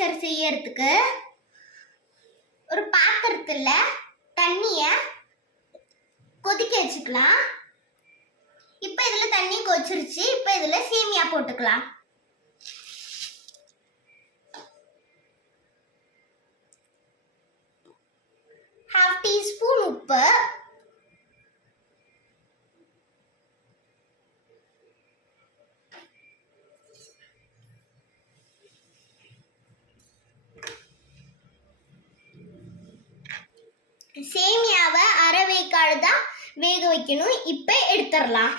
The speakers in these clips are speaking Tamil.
மிக்சர் செய்யறதுக்கு ஒரு பாத்திரத்துல தண்ணிய கொதிக்க வச்சுக்கலாம். இப்போ இதுல தண்ணி கொதிச்சிருச்சு. இப்போ இதுல சேமியா போட்டுக்கலாம். ½ டீஸ்பூன் உப்பு, சேமியாவை அரை வேக்காடு தான் வேக வைக்கணும். இப்போ எடுத்துடலாம்.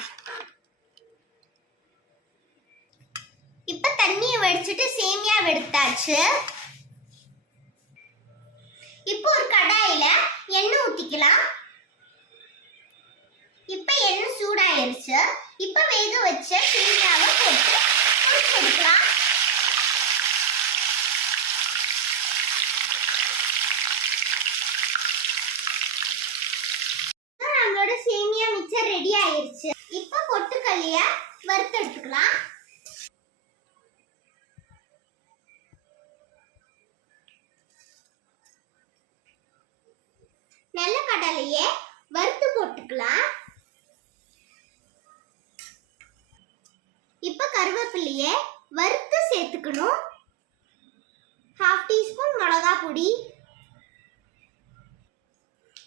இப்போ தண்ணியை வடிச்சிட்டு சேமியா எடுத்தாச்சு. இப்போ ஒரு கடாயில எண்ணெய் ஊத்திக்கலாம். இப்போ எண்ணெய் சூடாயிருச்சு. இப்போ வேக வச்ச சேமியாவை போட்டு பொரிச்சு எடுக்கலாம். நம்மளோட சேமியா மிக்சர் ரெடி ஆயிருச்சு. இப்போ பொட்டுக்கல்லிய வறுத்து எடுத்துக்கலாம். நல்ல கடலையை வறுத்து போட்டுக்கலாம். இப்போ கருவேப்பிலையை வறுத்து சேர்த்துக்கணும். ½ டீஸ்பூன் மிளகாய் பொடி.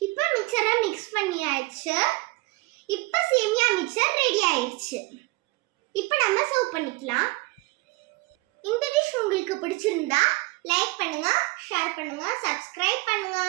இப்போ மிக்சரை மிக்ஸ் பண்ணியாச்சு. இப்போ சேமியா மிக்சர் ரெடி ஆயிடுச்சு. இப்போ நம்ம சர்வ் பண்ணிக்கலாம். இந்த டிஷ் உங்களுக்கு பிடிச்சிருந்தா லைக் பண்ணுங்க, ஷேர் பண்ணுங்க, சப்ஸ்கிரைப் பண்ணுங்க.